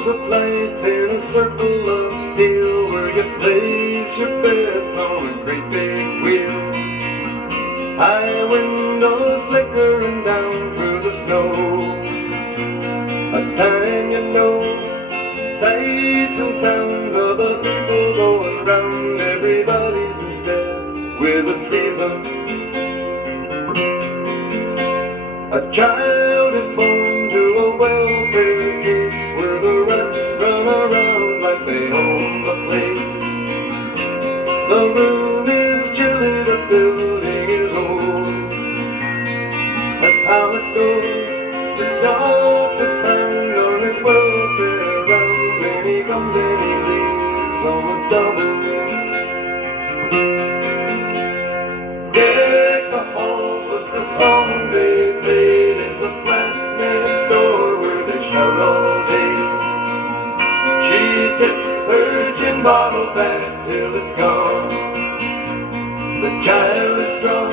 Rows of lights in a circle of steel, where you place your bets on a great big wheel. High windows flickering down through the snow. A time you know, sights and sounds of the people going round. Everybody's in step with the season. A child is born to a welfare case, where the rats run around like they own the place. The room is chilly, the building is old. That's how it goes. The doctor's found on his welfare rounds, and he comes and he leaves on a double. Deck the halls was the song they played in the flat next door, where they shout all day. She tips her gin bottle back till it's gone. The child is strong.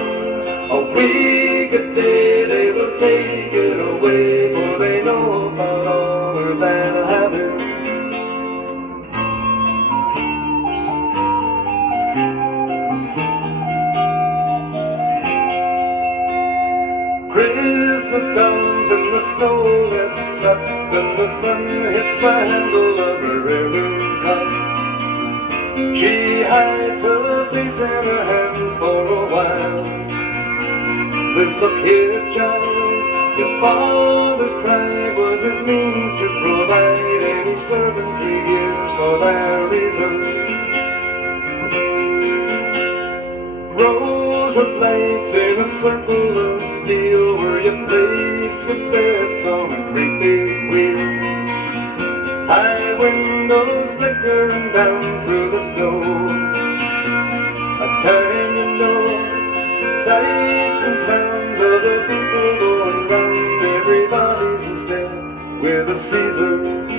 A week a day they will take it away, for they know about other than a habit. Christmas dawns and the snow lets up, and the sun hits the handle of her heirloom cup. She hides her face in her hands for a while. Says, look here, child, your father's pride was his means to provide any servant 3 years for that reason. Rows of lights in a circle of steel, where you place your bets on a great big wheel. High windows flickering down through the snow. A time you know, sights and sounds of the people going round. Everybody's in step with the season.